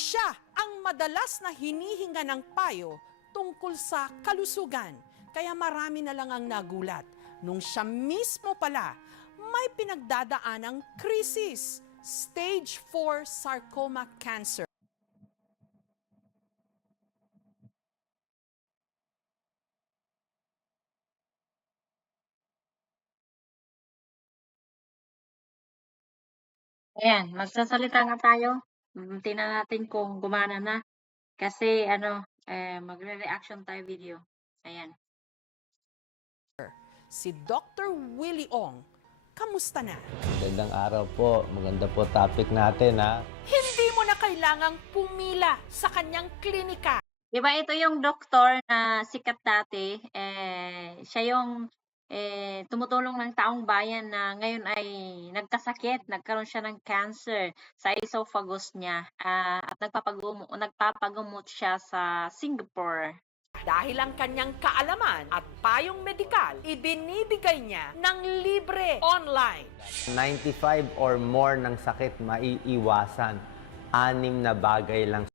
Siya ang madalas na hinihinga ng payo tungkol sa kalusugan. Kaya marami na lang ang nagulat nung siya mismo pala may pinagdadaanang krisis, stage 4 sarcoma cancer. Ayan, magsasalita nga tayo. Tingnan natin kung gumana na. Kasi ano, magre-reaction tayo video. Ayan. Si Dr. Willie Ong, kamusta na? Magandang araw po. Maganda po topic natin, ha? Hindi mo na kailangang pumila sa kanyang klinika. Diba ito yung doktor na sikat dati, siya yung tumutulong ng taong bayan na ngayon ay nagkasakit, nagkaroon siya ng cancer sa esophagus niya at nagpapagumot siya sa Singapore. Dahil ang kanyang kaalaman at payong medikal, ibinibigay niya ng libre online. 95 or more ng sakit maiiwasan. 6 na bagay lang